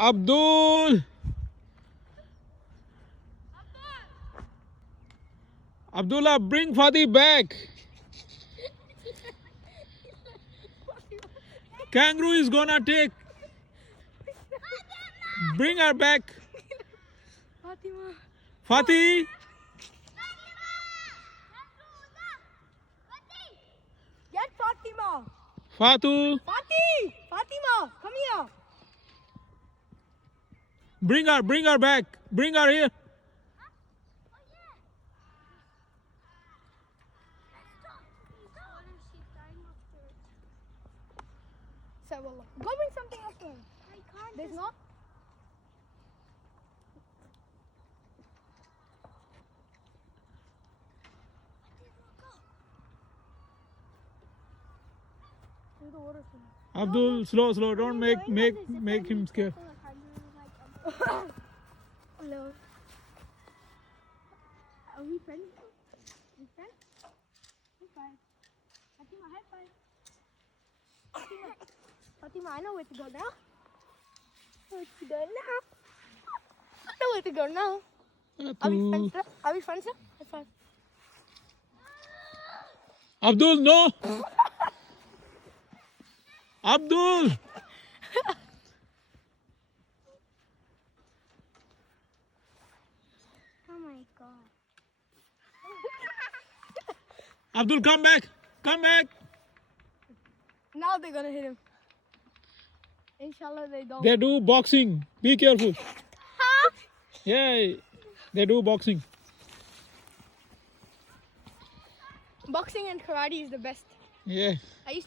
Abdul. Abdullah, bring Fatih back. Kangaroo is gonna take. Bring her back. Fatima. Fatih. Get Fatima. Fatu. Fatima, come here. Bring her back. Bring her here. Go bring something else for her. I can't. There's not? Abdul, slow. Don't make him scared. Hello. Are we friends? We friends? High five. Fatima, high five. Fatima, I know where to go now. I know where to go now. Are we friends? Are we friends? High five. Abdul, no. Abdul. Oh my God. Abdul, come back. Now they're gonna hit him. Inshallah they don't. They do boxing. Be careful. Yeah, they do boxing. Boxing and karate is the best. Yeah. I used to